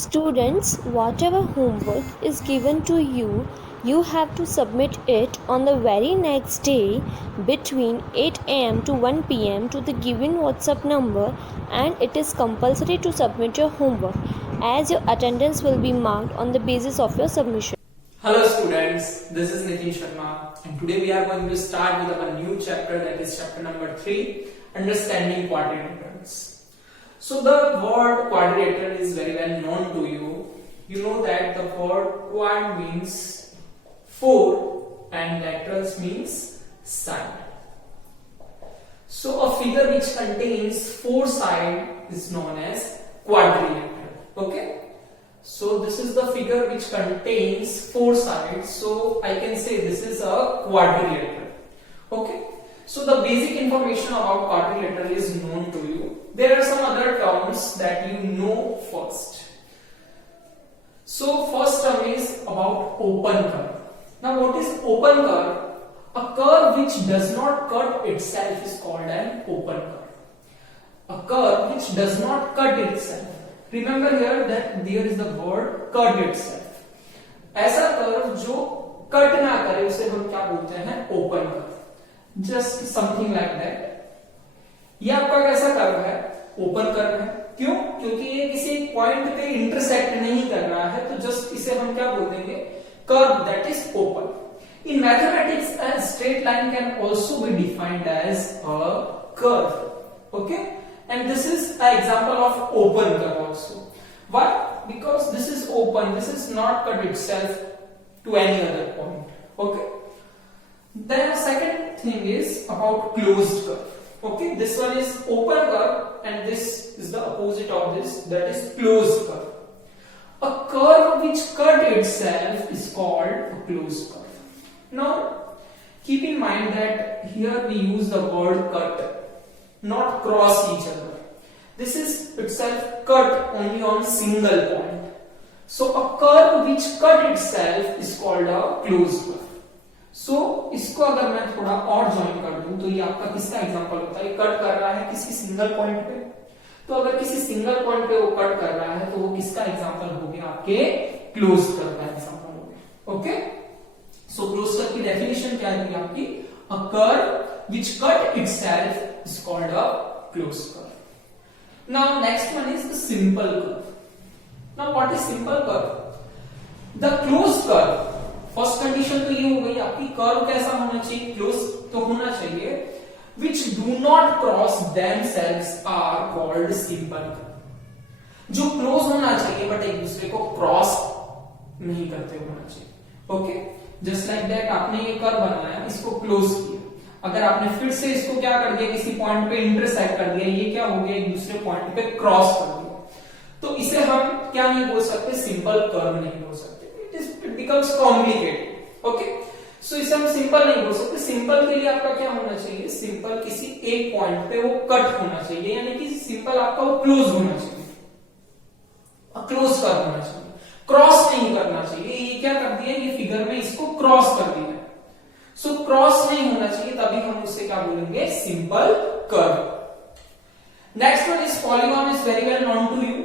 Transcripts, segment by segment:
Students, whatever homework is given to you, you have to submit it on the very next day between 8 am to 1 pm to the given WhatsApp number, and it is compulsory to submit your homework as your attendance will be marked on the basis of your submission. Hello students, this is Nitin Sharma and today we are going to start with our new chapter, that is chapter number 3, Understanding Quadrilaterals. So the word quadrilateral is very well known to you. You know that the word quad means 4 and laterals means side. So a figure which contains 4 sides is known as quadrilateral. Okay? So this is the figure which contains 4 sides. So I can say this is a quadrilateral. Okay. So the basic information about quadrilateral is known to you. There are some other terms that you know first. So first term is about open curve. Now what is open curve? A curve which does not cut itself is called an open curve. A curve which does not cut itself. Remember here that there is the word cut itself. ऐसा curve जो cut ना करे उसे हम क्या बोलते हैं? Open curve. Just something like that. ये आपका कैसा कर्व है? ओपन कर्व है. क्यों? क्योंकि ये किसी पॉइंट पे इंटरसेक्ट नहीं कर रहा है, तो जस्ट इसे हम क्या बोल देंगे? Curve that is open. In mathematics, a straight line can also be defined as a curve. Okay? And this is an example of open curve also. Why? Because this is open, this is not cut itself to any other point. Okay? Then the second thing is about closed curve. Okay? This one is open curve and this is the opposite of this, that is closed curve. A curve which cut itself is called a closed curve. Now, keep in mind that here we use the word cut, not cross each other. This is itself cut only on single point. So a curve which cut itself is called a closed curve. So इसको अगर मैं थोड़ा और join कर दूं तो ये आपका किसका एग्जांपल होता है? कट कर रहा है किसी सिंगल पॉइंट पे. तो अगर किसी सिंगल पॉइंट पे वो कट कर रहा है तो वो किसका एग्जांपल हो गया? आपके क्लोज कर्व का एग्जांपल हो गया. ओके? सो क्लोज कर्व की डेफिनेशन क्या है आपकी? A curve which cut itself is called a close curve. Now next one is the simple curve. Now what is simple curve? The closed curve. First condition तो ये हो गई आपकी, curve कैसा होना चाहिए? क्लोज तो होना चाहिए. Which do not cross themselves are called simple curve. जो क्लोज होना चाहिए बट एक दूसरे को क्रॉस नहीं करते होना चाहिए. ओके? जस्ट लाइक दैट आपने ये कर्व बनाया, इसको क्लोज किया. अगर आपने फिर से इसको क्या कर दिया? किसी पॉइंट पे इंटरसेक्ट कर दिया, ये क्या हो गया? एक दूसरे पॉइंट पे क्रॉस कर दिया. तो इसे हम क्या नहीं बोल सकते? सिंपल कर्व नहीं बोल सकते. It becomes complicated. ओके? सो इसे हम सिंपल नहीं बोल सकते. सिंपल के लिए आपका क्या होना चाहिए? सिंपल किसी एक पॉइंट पे वो कट होना चाहिए, यानी कि सिंपल आपका वो क्लोज होना चाहिए, क्लोज कर्व होना चाहिए, क्रॉस नहीं करना चाहिए. ये क्या कर दिया? ये फिगर में इसको क्रॉस कर दिया. सो क्रॉस नहीं होना चाहिए, तभी हम उसे क्या बोलेंगे? Simple curve. Next one is polygon, is very well known to you,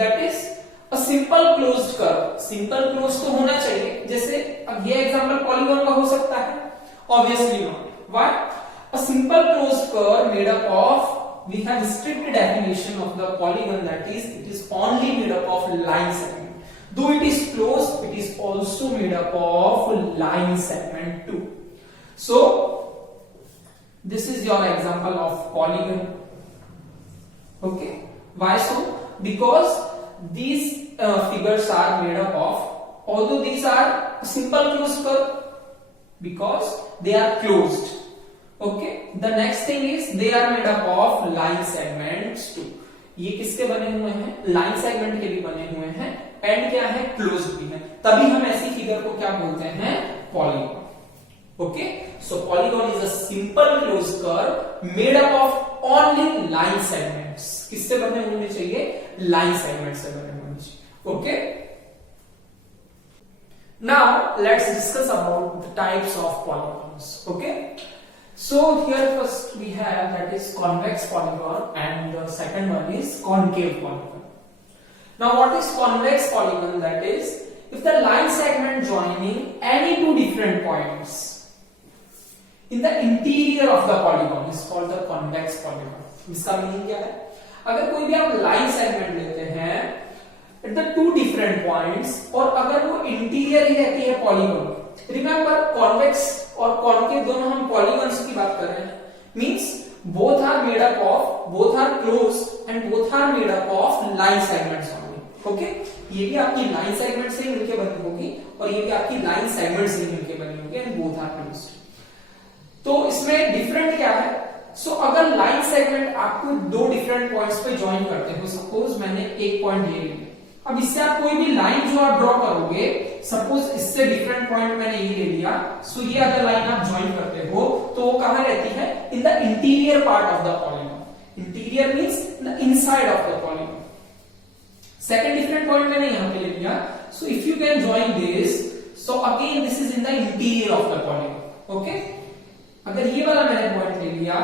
that is a simple closed curve. Simple close तो होना चाहिए. जैसे अब ये एग्जांपल पॉलीगॉन का हो सकता है? Obviously not. Why? A simple closed curve made up of, we have strict definition of the polygon, that is it is only made up of line segment. Though it is closed, it is also made up of line segment too. So this is your example of polygon. Okay? Why so? Because these figures are made up of, although these are simple closed curve, because they are closed. Okay? The next thing is they are made up of line segments too. ये किसके बने हुए हैं? Line segment के भी बने हुए हैं, एंड क्या है? क्लोज्ड भी है. तभी हम ऐसी फिगर को क्या बोलते हैं? Polygon. Okay, so polygon is a simple closed curve made up of only line segments. किससे बने होने चाहिए? line segments से बने होने चाहिए. Okay. Now let's discuss about the types of polygons. Okay. So here first we have that is convex polygon and the second one is concave polygon. Now what is convex polygon? That is, if the line segment joining any two different points in the interior of the polygon is called the convex polygon. इसका meaning क्या है? अगर कोई भी आप line segment लेते हैं at the two different points और अगर वो इंटीरियर ही रहती है पॉलीगॉन, रिमेंबर कॉन्वेक्स और कॉन्केव दोनों हम पॉलीगॉन्स की बात कर रहे हैं, means both are made up of, both are closed and both are made up of line segments only. Okay, ये भी आपकी लाइन सेगमेंट से मिलकर बनी होगी और ये भी आपकी लाइन सेगमेंट से मिलकर बनी होगी एंड बोथ आर क्लोज्ड. तो इसमें डिफरेंट क्या है? सो अगर लाइन सेगमेंट आपको दो डिफरेंट पॉइंट्स पे ज्वाइन करते हो, सपोज मैंने एक पॉइंट ये लिया, अब इससे आप कोई भी लाइन जो आप ड्रॉ करोगे, सपोज इससे डिफरेंट पॉइंट मैंने ये ले लिया, सो ये अगर लाइन आप ज्वाइन करते हो तो वो कहां रहती है? In the interior part of the polygon. Interior means the inside of the polygon. Second different point मैंने यहां पे ले लिया, so if you can join this, so again this is in the interior of the polygon. Okay, अगर ये वाला मैंने point ले लिया,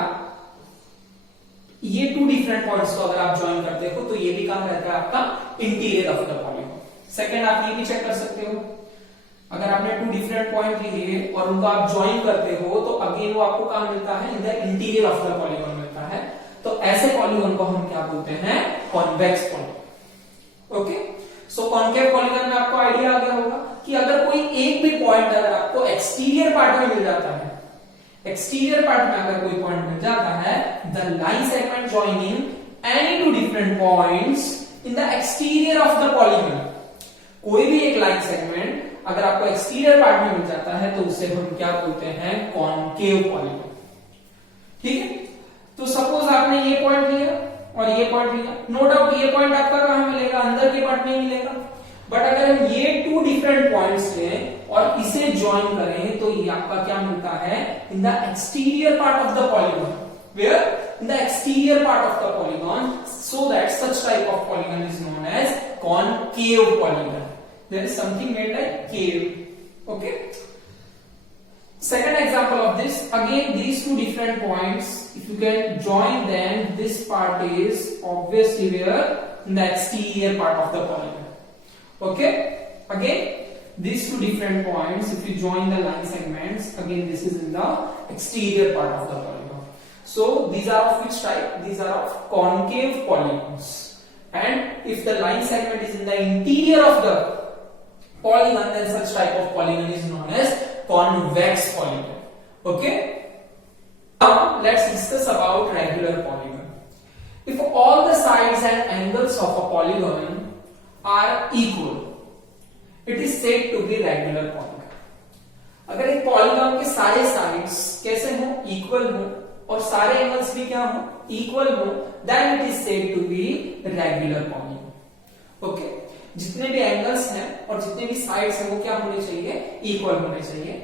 ये टू डिफरेंट पॉइंट्स को अगर आप ज्वाइन करते हो तो ये भी कहां रहता है? आपका interior of the polygon. Second आप ये भी चेक कर सकते हो, अगर आपने टू डिफरेंट पॉइंट लिए और उनको आप ज्वाइन करते हो तो अगेन वो आपको कहां मिलता है? In the interior of the polygon मिलता है. तो ऐसे पॉलीगॉन को हम क्या बोलते हैं? Convex polygon. ओके, सो कॉन्केव पॉलीगॉन में आपको आइडिया आ गया होगा कि अगर कोई एक भी पॉइंट अगर आपको एक्सटीरियर पार्ट में मिल जाता है, एक्सटीरियर पार्ट में अगर कोई पॉइंट मिल जाता है, the line segment joining any two different points in the exterior of the polygon, कोई भी एक लाइन सेगमेंट अगर आपको एक्सटीरियर पार्ट में मिल जाता है तो उसे हम क्या बोलते हैं? Concave polygon. ठीक है, तो सपोज आपने ये पॉइंट लिया और ये पॉइंट लिया, नो डाउट ये पॉइंट आपका कहां मिलेगा? अंदर के पार्ट में मिलेगा. बट अगर हम ये टू डिफरेंट पॉइंट्स लें और इसे ज्वाइन करें तो ये आपका क्या मिलता है? In the exterior part of the polygon. Where? In the exterior part of the polygon, so that such type of polygon is known as concave polygon. There is something made like cave. Okay, second example of this, again these two different points, if you can join them, this part is obviously where? In the exterior part of the polygon. Okay, again these two different points, if you join the line segments, again this is in the exterior part of the polygon. So these are of which type? These are of concave polygons. And if the line segment is in the interior of the polygon, then such type of polygon is known as convex polygon. Okay, now let's discuss about regular polygon. If all the sides and angles of a polygon are equal, it is said to be regular polygon. अगर एक polygon के सारे sides कैसे हो? Equal हो और सारे angles भी क्या हो? इक्वल हो, then it is said to be regular polygon. Okay, जितने भी एंगल्स हैं और जितने भी साइड्स हैं वो क्या होने चाहिए? इक्वल होने चाहिए.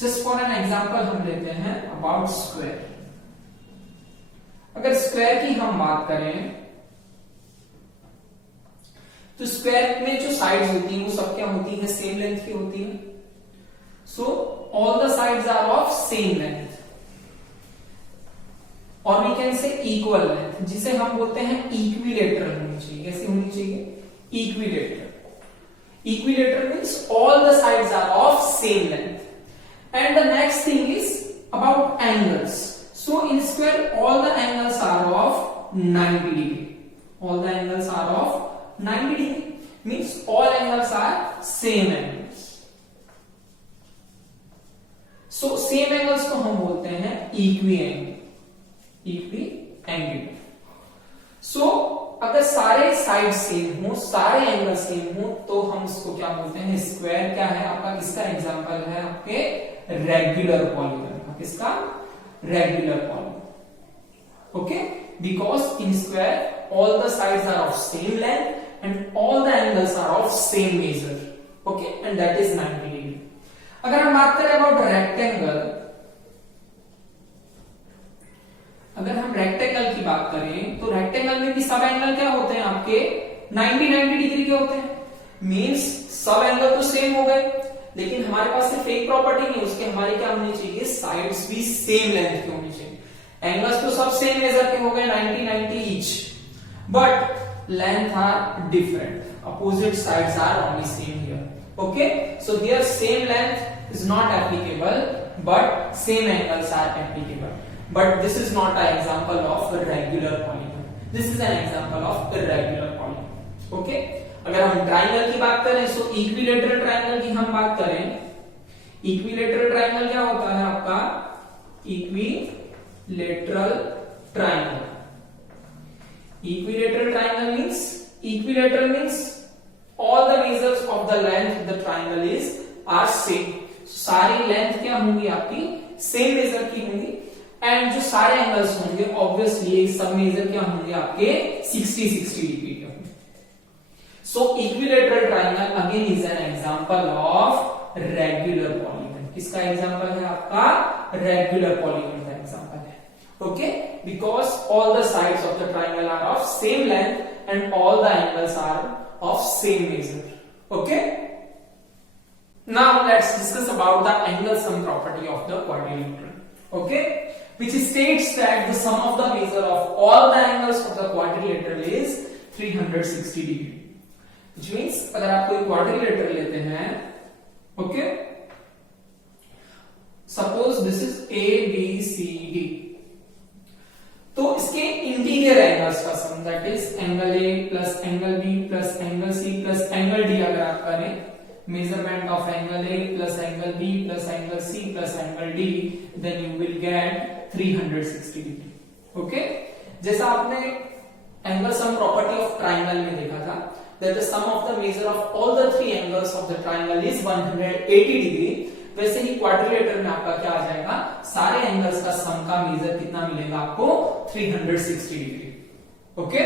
जस्ट फॉर एन एग्जांपल हम लेते हैं अबाउट स्क्वायर. अगर स्क्वायर की हम बात करें तो स्क्वायर में जो साइड्स होती हैं वो सब क्या होती है? सेम लेंथ की होती है. So all the sides are of same length और we can say equal length, जिसे हम बोलते हैं इक्विलेटरल होनी चाहिए. कैसी होनी चाहिए? Equilateral. Equilateral means all the sides are of same length. And the next thing is about angles. So in square all the angles are of 90 degree. All the angles are of 90 degree. Means all angles are same angles. So same angles को हम बोलते हैं equiangle. Equiangle. So अगर सारे side same हो, सारे angle same हो तो हम इसको क्या बोलते हैं? स्क्वायर. क्या है आपका? किसका एग्जांपल है? आपके रेगुलर पॉलीगॉन. किसका? Regular polygon. Okay, because in square all the sides are of same length and all the angles are of same measure. Okay, and that is 90 degree. अगर हम बात करें अबाउट रेक्टेंगल, अगर हम rectangle की बात करें तो रेक्टेंगल में भी सब एंगल क्या होते हैं? आपके 90 डिग्री के होते हैं. मींस सब एंगल तो सेम हो गए, लेकिन हमारे पास सिर्फ एक प्रॉपर्टी नहीं, उसके हमारे क्या होनी चाहिए? साइड्स भी सेम लेंथ की होनी चाहिए. एंगल्स तो सब सेम मेजर के हो गए 90 each, but length are different. Opposite sides are only same here. Okay, so here same length is not applicable, but same angles are applicable. But this is not an example of a regular polygon. This is an example of irregular polygon. Okay, अगर हम triangle की बात करें, सो equilateral triangle की हम बात करें, equilateral triangle क्या होता है आपका? Equilateral triangle, equilateral triangle means, equilateral means all the measures of the length of the triangle is are same. सारी लेंथ क्या होंगी आपकी? सेम मेजर की होंगी, एंड जो सारे एंगल्स होंगे ऑब्वियसली सब मेजर क्या होंगे आपके 60-60 डिग्री के होंगे. So equilateral triangle again is an example of regular polygon. किसका एग्जांपल है आपका? रेगुलर पॉलीगन का एग्जांपल है. Okay, because all the sides of the triangle are of same length and all the angles are of same measure. Okay, now let's discuss about the angle sum property of the quadrilateral. Okay, which states that the sum of the measure of all the angles of the quadrilateral is 360 degree. Which means अगर आप कोई quadrilateral लेते हैं, okay, suppose this is A B C D, तो इसके interior angles का sum, that is angle a plus angle b plus angle c plus angle d अगर आप करें, measurement of angle a plus angle b plus angle c plus angle d, then you will get 360 degree. Okay, जैसा आपने angle sum property of triangle में देखा था, that the sum of the measure of all the three angles of the triangle is 180 degree. वैसे ही quadrilateral में आपका क्या आ जाएगा? सारे एंगल्स का सम का मेजर कितना मिलेगा आपको? 360 डिग्री. ओके,